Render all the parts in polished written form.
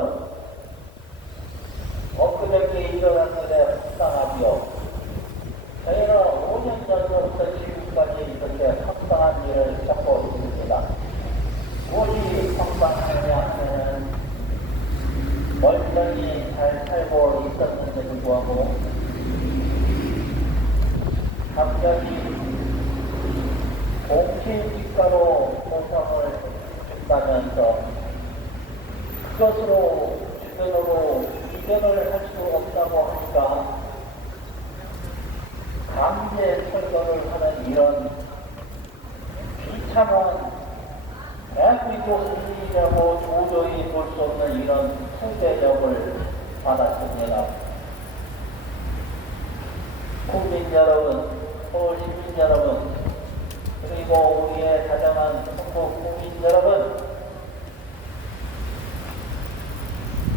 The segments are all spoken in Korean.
것은 엊그저께 일어난 것에 합당하지요. 저희는 5년 전부터 지금까지 이렇게 합당한 일을 겪고 있습니다. 무엇이 합당하느냐 하면 멀쩡히 잘 살고 있었는데 불구하고 갑자기 공시지가로 보상을 준다면서 그것으로 주변으로 이전을 할 수 없다고 하니까 강제 철거를 하는 이런 비참한 대한민국 국민이라고 도저히 볼 수 없는 이런 후대접을 받았습니다. 국민 여러분, 서울 시민 여러분, 그리고 우리의 다정한 한국 국민 여러분,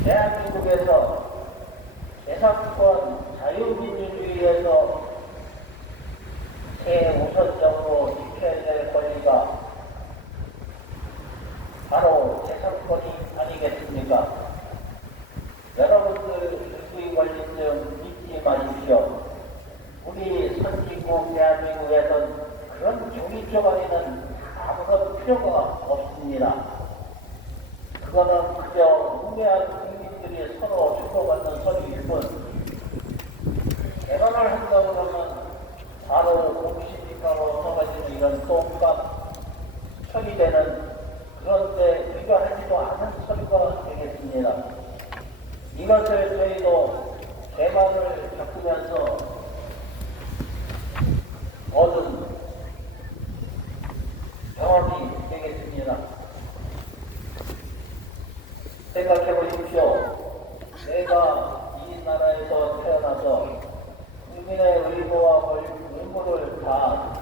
대한민국에서 대사권 자유민주주의에서 최우선적으로 지켜야 될 권리가 바로 재산권이 아니겠습니까? 여러분들 주의 권리증 잊지 마십시오. 우리 선진국 대한민국에서는 그런 종이 쪼가리는 아무런 필요가 없습니다. 그거는 그저 우매한 국민들이 서로 주고받는 소리일 뿐, 개방을 한다고 그러면 바로 공시지가로 써가지고 이런 똥값 처리되는 그런데 필요하지도 않은 소리가 되겠습니다. 이것을 저희도 개방을 겪으면서 얻은 경험이 되겠습니다. 생각해 보십시오. 내가 이 나라에서 태어나서 국민의 의무와 의무를 다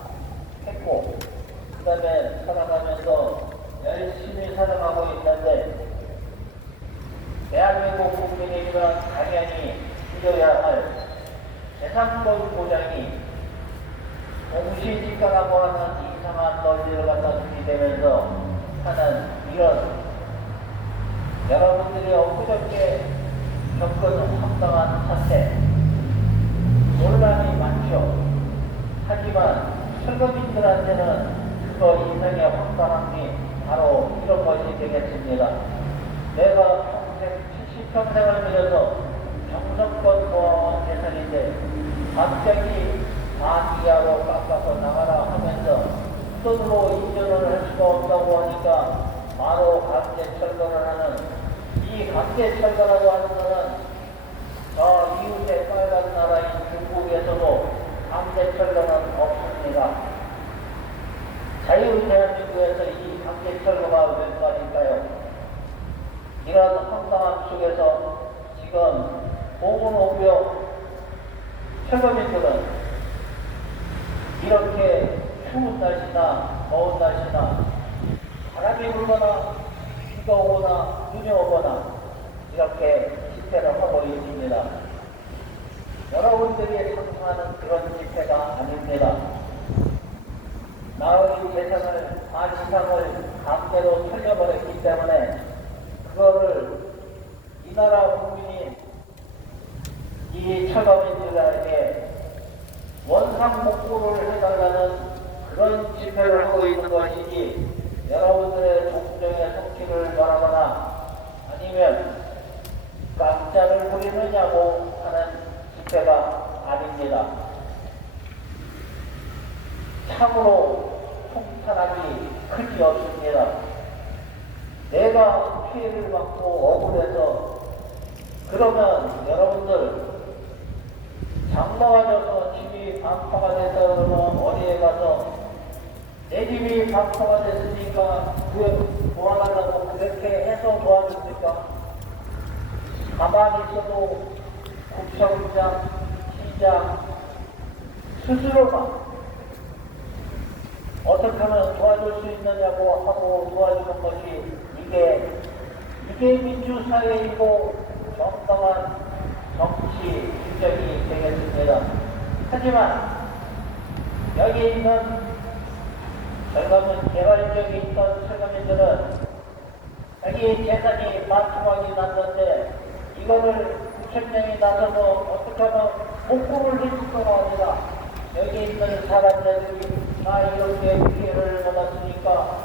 했고, 그 다음에 살아가면서 열심히 살아가고 있는데, 대한민국 국민이면 당연히 지켜야 할 재산권 보장이 공시지가라고 하는 이상한 논리를 갖다 들이대면서 하는 이런 여러분들이 엊그저께 겪은 합당한 사태, 논란이 많죠. 하지만 철거민들한테는 그거 이상의 황당한 게 바로 이런 것이 되겠습니다. 내가 평생 70평생을 들여서 정성껏 모아온 재산인데 갑자기 반 이하로 깎아서 나가라 하면서 돈으로 인정을 할 수가 없다고 하니까 바로 강제 철거를 하는, 이 강제 철거라고 하는 것은 저 이웃의 빨간 나라인 중국에서도 강제 철거는 없습니다. 자유 대한민국에서 이 강제 철거가 웬 말일까요? 이런 황당함 속에서 지금 보건오병 철거민들은 이렇게 추운 날씨나 더운 날씨나 바람이 불거나 비가 오거나 눈이 오거나 이렇게 집회를 하고 있습니다. 여러분들이 상상하는 그런 집회가 아닙니다. 나의 재산을 반 이상을 강제로 털려버렸기 때문에 그거를 이 나라 국민이 이 철거민들에게 원상복구를 해달라는 그런 집회를 하고 있는 것이지, 여러분들의 종정의 성취를 말하거나 아니면 깜짝을 부리느냐고 하는 집회가 아닙니다. 참으로 통탄하기 크지 없습니다. 내가 피해를 받고 억울해서 그러면 여러분들 장마가 져서 집이 방파가 됐다 그러면 어디에 가서 내 집이 방파가 됐으니까 도와달라고 그렇게 해서 도와줍니까? 가만히 있어도 국정장, 시장 스스로가 어떻게 하면 도와줄 수 있느냐고 하고 도와주는 것이 이게 민주사회이고 정당한 정치 규정이 되겠습니다. 하지만 여기 있는 철거민, 개발지역에 있던 철거민들은 자기 재산이 만투막이 났는데 이거를 구청장이 나서서 어떻게 하면 복구를 해줄 거가 아니라 여기 있는 사람들이 다 이렇게 피해를 받았으니까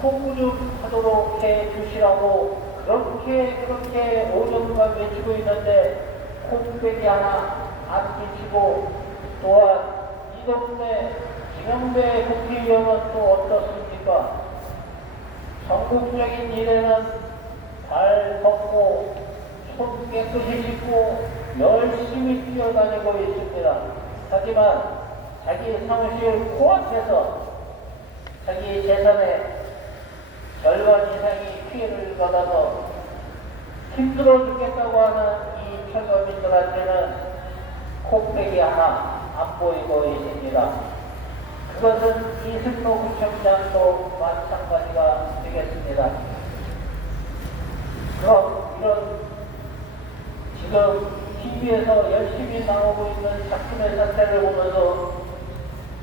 복구 좀 하도록 해 주시라고 그렇게 5년간 외치고 있는데 콩배기 하나 안 끼치고 또한 이 동네 김영배 국회의원은 또 어떻습니까? 전국적인 일에는 발 걷고 손 깨끗이 씻고 열심히 뛰어다니고 있습니다. 하지만 자기 사무실 코앞에서 자기 재산의 절반 이상이 피해를 받아서 힘들어 죽겠다고 하는 이 철거민들한테는 콕배기 하나 안 보이고 있습니다. 그것은 이승로 구청장도 마찬가지가 되겠습니다. 그럼 이런 지금 TV에서 열심히 나오고 있는 작품의 사태를 보면서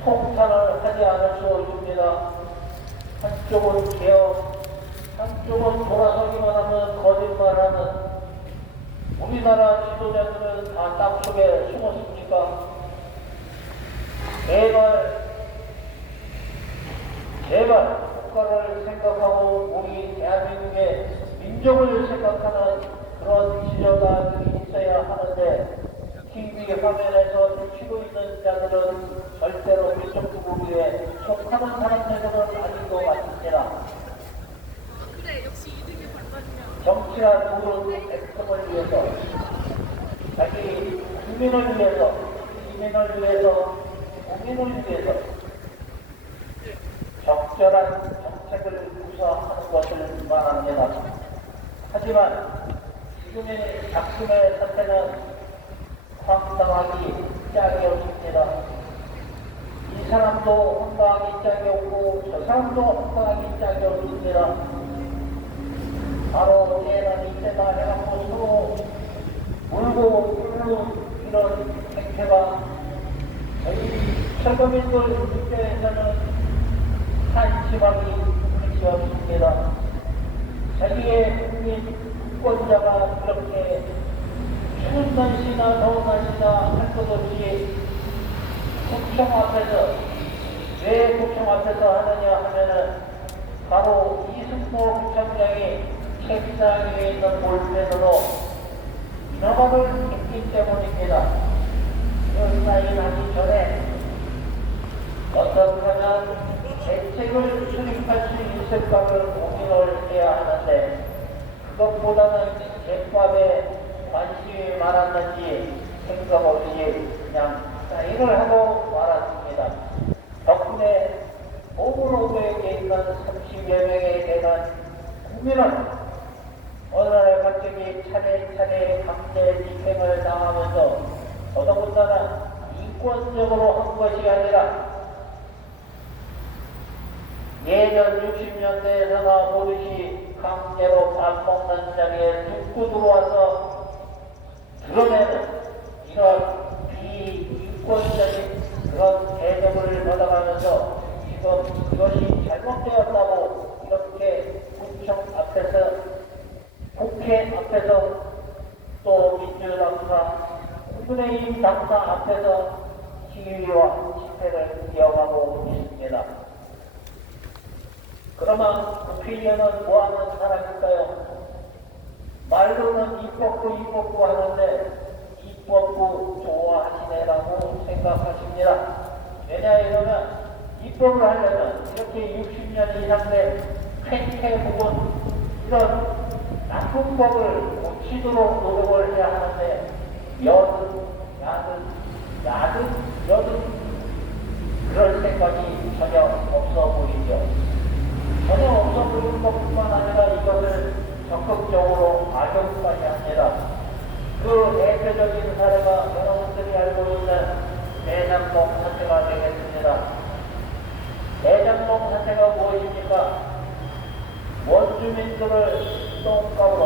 통탄을 하지 않을 수 없습니다. 한쪽은 개혁, 한쪽은 돌아서기만 하면 거짓말하는 우리나라 지도자들은 다 땅속에 숨었습니까? 제발 국가를 생각하고 우리 대한민국의 민족을 생각하는 그런 지도자들이 있어야 하는데 TV 화면에서 비치고 있는 자들은 절대로 그쪽 부부에 속하는 사람들은 아닌 것 같습니다. 그래, 역시 이등에 반반이면. 정치란 모든 백성을 위해서 자기 국민을 위해서 국민을 위해서 적절한 정책을 구사하는 것을 말합니다. 하지만 지금의 작품의 사태는 황당하기 짝이 없습니다. 이 사람도 황당하기 짝이 없고 저 사람도 황당하기 짝이 없습니다. 바로 얘는 이때다 해갖고 서로 울고 끓는 이런 행태가 저희 철거민들 입장에서는 한심하기 그릇이 없습니다. 자기의 국민 권자가 그렇게 추운 날씨나 더운 날씨나 할 것 없이 구청 앞에서 왜 구청 앞에서 하느냐 하면은 바로 이승모 구청장이 책상 위에 있는 볼펜으로 인허가를 했기 때문입니다. 이런 사인 하기 전에 어떻게 하면 대책을 수립할 수 있을까를 고민을 해야 하는데 그것보다는 제밥에 관심이 많았는지 생각 없이 그냥 사인을 하고 말았습니다. 덕분에 오브로드에 있는 30여 명에 대한 국민은 어느 날 갑자기 차례차례 강제 집행을 당하면서 더더군다나 인권적으로 한 것이 아니라 예전 60년대에서나 보듯이 강제로 밥 먹는 자리에 눕고 들어와서 드러내는 이런 비인권적인 그런 대접을 받아가면서 지금 이것이 잘못되었다고 이렇게 구청 앞에서 국회 앞에서 또 민주당사 국민의힘 당사 앞에서 시위와 집회를 이어가고 있습니다. 그러면 국회의원은 뭐하는 사람일까요? 말로는 입법부 하는데 입법부 좋아하시네라고 생각하십니다. 왜냐하면 입법을 하려면 이렇게 60년 이상 된 팽팽 이런 나쁜 법을 고치도록 노력을 해야 하는데 여든 그럴 생각이 전혀 없어 보이죠. 전혀 없어 보이는 것뿐만 아니라 이것을 적극적으로 악용까지 합니다. 그 대표적인 사례가 여러분들이 알고 있는 대장동 사태가 되겠습니다. 대장동 사태가 무엇입니까? 원주민들을 똥값으로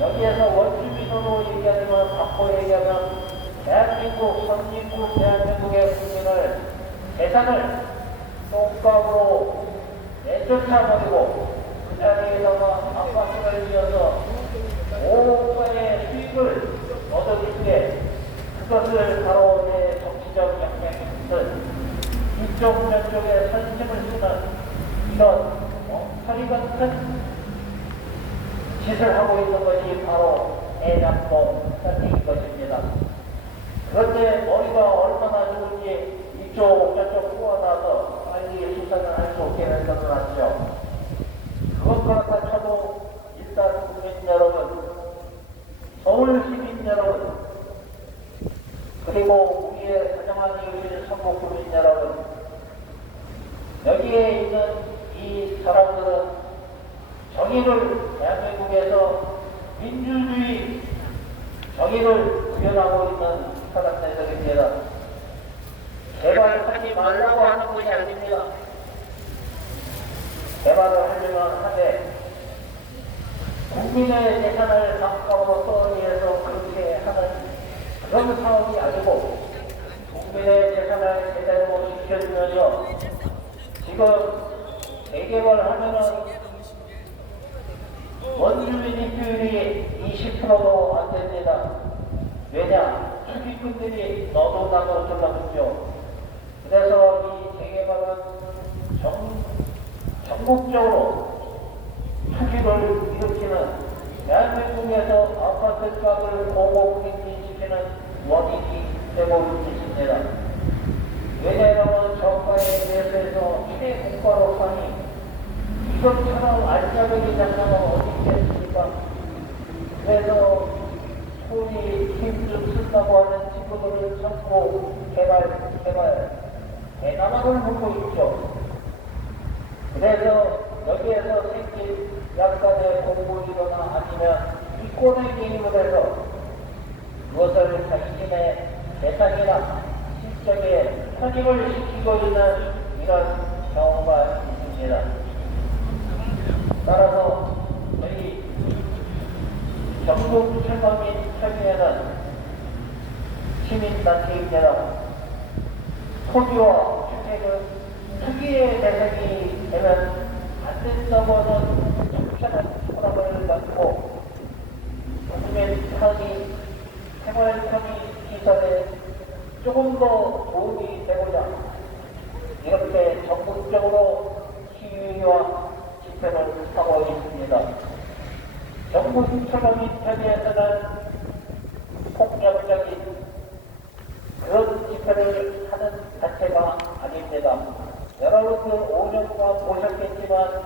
여기에서 원주민으로 얘기하지만 바꿔 얘기하면 대한민국 선진국 대한민국의 국민을 재산을 똥값으로 내쫓아버리고 그 자리에다가 아까 짓을 하고 있는 것이 바로 대장동 선택인 것입니다. 그런데 머리가 얼마나 좋은지 이쪽 저쪽 구워놔서 빨리 수선을 할 수 없게 만들어놨죠. 그것 그렇다 쳐도 일단 국민 여러분, 서울 시민 여러분, 그리고 우리의 사정한 이웃인 전국 국민 여러분, 여기에 있는 이 사람들은 정의를 대한민국에서 민주주의 정의를 구현하고 있는 사람들입니다. 개발하지 말라고 하는 것이 아닙니다. 개발을 하려면 하되 국민의 재산을 가까워 써기 위해서 그렇게 하는 그런 사업이 아니고 국민의 재산을 제대로 지켜주면서 지금 재개발하면은 원주민 입주율이 20%도 안 됩니다. 왜냐? 투기꾼들이 너도 나도 들러붙죠. 그래서 이 재개발은 전국적으로 투기를 일으키는 대한민국에서 아파트 값을 공공행진시키는 원인이 되고 있습니다. 왜냐하면 정가에 대해서 최고가로 파니 이것처럼 알짜배기 장사가 어디 있겠습니까? 그래서 손이 힘 좀 쓴다고 하는 친구들을 찾고 개발, 대나무를 먹고 있죠. 그래서 여기에서 생긴 약간의 공부이거나 아니면 이권의 개입을 해서 그것을 자신의 재산이나 실적에 편입을 시키고 있는 이런 경우가 있습니다. 따라서 저희 전국 출범민 협의회는 시민단체입니다. 토지와 주택은 투기의 대상이 되면 안 된다고는 적절한 허락을 받고 국민 편의, 생활 편의 시설에 조금 더 도움이 되고자 이렇게 전국적으로 시위와 집회를 하고 있습니다. 전국 출범민 협의회에서는 폭력적인 그런 집회를 하는 자체가 아닙니다. 여러분들 5년간 보셨겠지만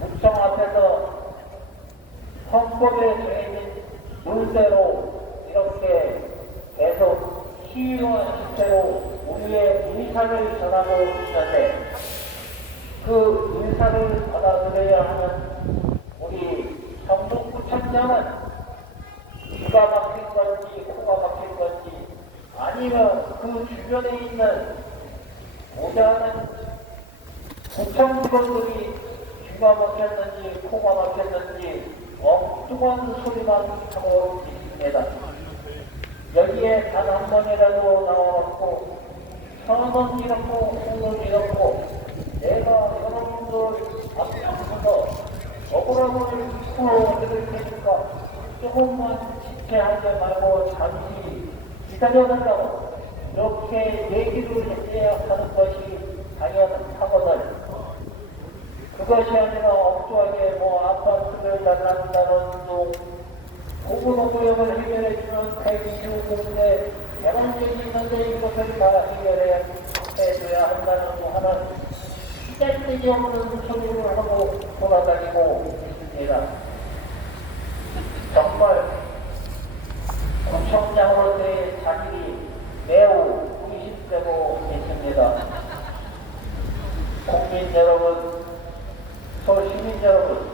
북청 앞에서 헌법에 정해진 룰대로 이렇게 계속 시위와 집회로 우리의 의사를 전하고 있는데 그 의사를 받아들여야 하는 우리 정부구청장은 귀가 막힌 건지 코가 막힌 건지 아니면 그 주변에 있는 모자는 구청 직원들이 귀가 막혔는지 코가 막혔는지 엉뚱한 소리만 하고 있습니다. 여기에 단 한 번이라도 나와갖고 천원 잃었고 홍을 잃었고 내가 여러분들 앞장서서 억울함을 풀어드릴 테니까 조금만 지체하지 말고 잠시 기다려달라고 이렇게 얘기를 해야 하는 것이 당연하거든. 그것이 아니라 엉뚱하게 아파트를 달란다는 둥 고구노구역을 해결해주는 대기주공대 개방적이 있는데 이것을 다 해결해줘야 한다는 하는 시잘데기 없는 소리를 하고 돌아다니고 있습니다. 정말 구청장으로서의 자질이 매우 의심되고 있습니다. 국민 여러분, 서울 시민 여러분,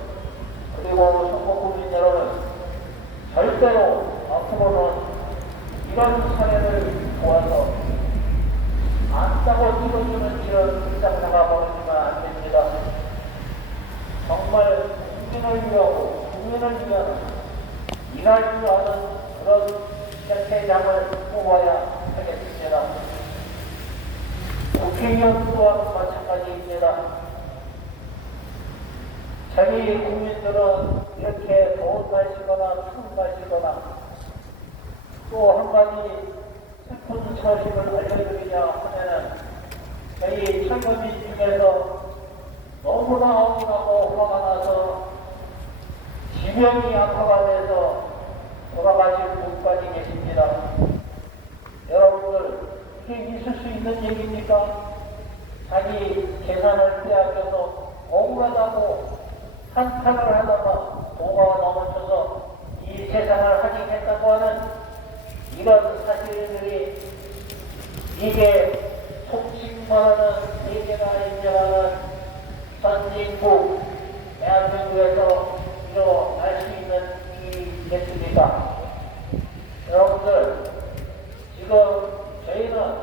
그리고 전국 국민 여러분, 절대로 앞으로는 이런 사례를 보아서 안다고 찍어주는 이런 불상사가 벌어지면 안 됩니다. 정말 국민을 위하고 국민을 위한 일할 줄 아는 그런 센터장을 뽑아야 하겠습니다. 국회의원 또한 마찬가지입니다. 저희 국민들은 이렇게 더운 날씨거나 추운 날씨거나 또 한 가지 슬픈 소식을 알려드리냐 하면은 저희 청년민 중에서 너무나 억울하고 화가 나서 지병이 악화가 돌아가실 분까지 계십니다. 여러분들, 이게 있을 수 있는 얘기입니까? 자기 재산을 빼앗겨서 억울하다고 한탄을 하다가 도가 넘어져서 이 세상을 하직했다고 하는 이런 사실들이 이게 속칭 말하는 세계가 인정하는 선진국 대한민국에서 일어날 수 있는 일이겠습니까? 여러분들, 지금 저희는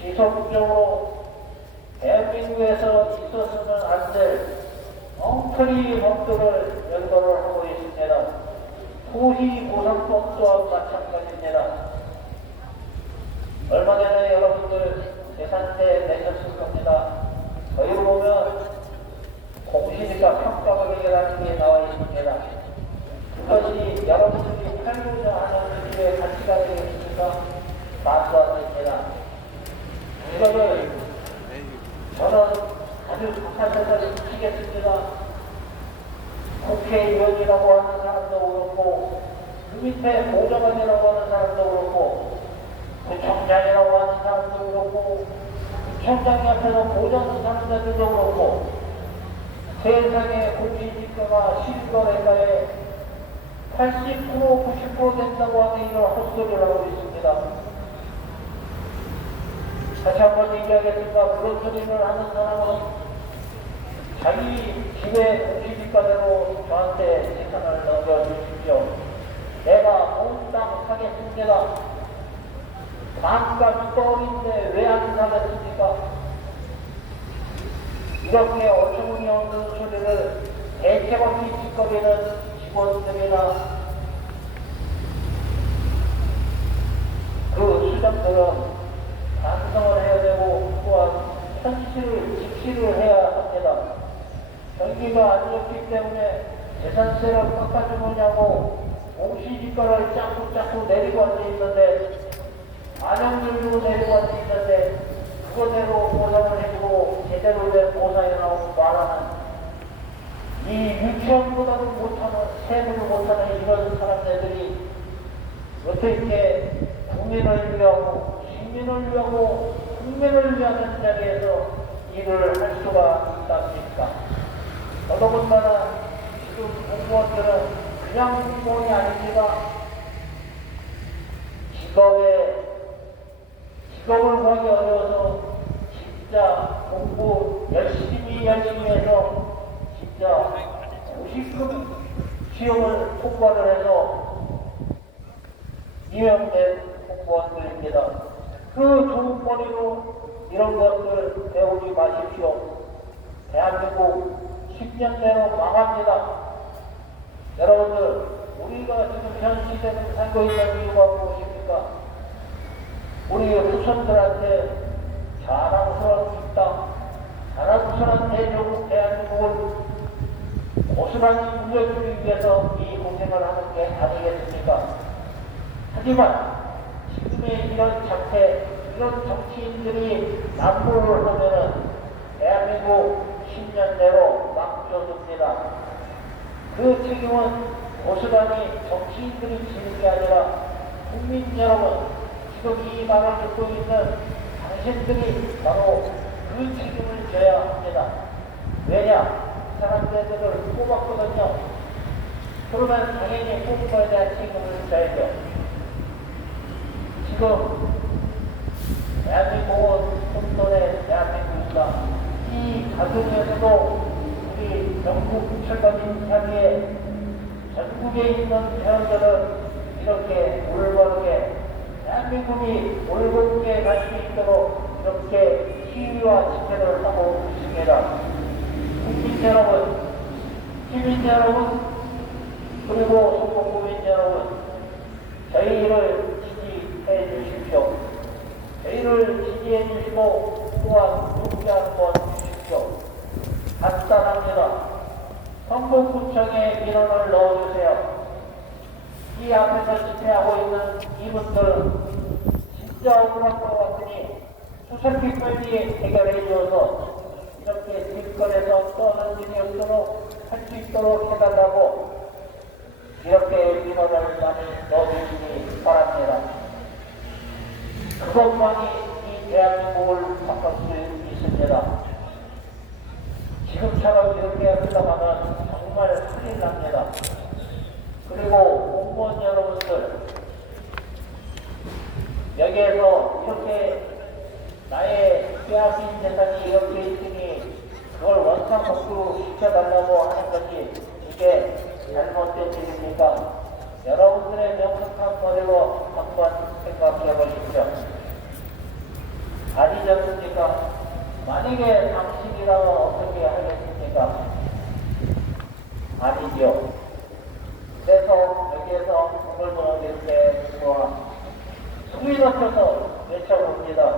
지속적으로 대한민국에서 있었으면 안 될 엉터리 법들을 연구를 하고 있습니다. 토지보상법 또한 마찬가지입니다. 얼마 전에 여러분들 재산세 내셨을 겁니다. 저희 보면 공시지가 평가금액이라는 게 나와 있습니다. 그것이 여러분들이 살고자 하는 집의 가치가 되겠습니까? 말도 안 됩니다. 이거를 저는 아주 북한에서 지키겠습니다. 국회의원이라고 하는 사람도 그렇고, 그 밑에 보좌관이라고 하는 사람도 그렇고, 구청장이라고 하는 사람도 그렇고, 구청장 옆에서 보좌하는 사람들도 그렇고, 세상의 공시지가가 실거래가의 80%, 90% 된다고 하는 이런 헛소리를 하고 있습니다. 다시 한번 얘기하겠습니다. 그런 소리를 하는 사람은 자기 집의 공시지가대로 저한테 재산을 넘겨주십시오. 내가 몽땅 사겠습니다. 반값 떨인데 왜 안 사겠습니까? 이렇게 어처구니 없는 소리를 대책 없이 짓거리는 직원들이나 그 수장들은 반성을 해야 되고 또한 현실을 직시를 해야 합니다. 경기가 안 좋기 때문에 재산세를 깎아주느냐고 공시지가를 자꾸 내리고 앉아있는데, 안영들도 내리고 앉아있는데 그거대로 보상을 해주고 제대로 된 보상이라고 말하는 이 유치원보다도 못하는, 세금을 못하는 이런 사람들이 어떻게 국민을 위하고 시민을 위하고 국민을 위하는 자리에서 일을 할 수가 있답니까? 더더군다나 지금 공무원들은 그냥 공무원이 아닙니다. 직업을 구하기 어려워서 진짜 공부 열심히 해서 진짜 50급 시험을 통과를 해서 임용된 공무원들입니다. 그 좋은 머리로 이런 것들 배우지 마십시오. 대한민국 10년 내로 망합니다. 여러분들, 우리가 지금 현 시대를 살고 있는 이유가 무엇입니까? 우리 후손들한테 자랑스러운 땅, 자랑스러운 대한민국을 고스란히 물려주기 위해서 이 고생을 하는 게 아니겠습니까? 하지만 지금의 이런 자태, 이런 정치인들이 남부를 하면은 대한민국 10년 내로 망쳐줍니다. 그 책임은 고스란히 정치인들이 지는 게 아니라 국민 여러분, 지금 이 말을 듣고 있는 당신들이 바로 그 책임을 져야 합니다. 왜냐? 이 사람들을 뽑았거든요. 그러면 당연히 뽑은 거에 대한 책임을 져야죠. 지금 대한민국은 혼돈의 대한민국입니다. 이 가정에서도 우리 영국 철거민 사기에 전국에 있는 회원들은 이렇게 올바르게 대한민국이 올바르게 갈 수 있도록 이렇게 시위와 집회를 하고 있습니다. 국민 여러분, 시민 여러분, 그리고 소국민 여러분, 저희를 지지해 주십시오. 저희를 지지해 주시고 또한 용기 한번 주십시오. 간단합니다. 성북구청에 민원을 넣어주세요. 이 앞에서 집회하고 있는 이분들은 진짜 억울한 것 같으니 수색비 빨리 해결해 주어서 이렇게 길거리에서 떠는 일이 없도록 할 수 있도록 해달라고 국회 민원을 많이 넣어주시기 바랍니다. 그것만이 이 대한민국을 바꿀 수 있습니다. 지금처럼 이렇게 흘러가면 정말 큰일 납니다. 그리고 공무원 여러분들, 여기에서 이렇게 나의 빼앗긴 재산이 이렇게 있으니 그걸 원상복구 시켜달라고 하는 것이 이게 잘못된 일입니까? 여러분들의 명확한 머리로 한번 생각해 보십시오. 아니지 않습니까? 만약에 당신이라면 어떻게 하겠습니까? 아니죠. 그래서 여기에서 공물번호될 때 숨이 넘쳐서 외쳐봅니다.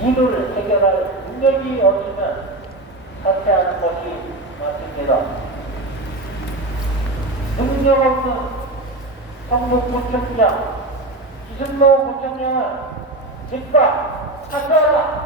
이를 해결할 능력이 없으면 사퇴하는 것이 맞습니다. 능력 없는 성북구청장, 이승로 구청장은 즉각 사퇴하라!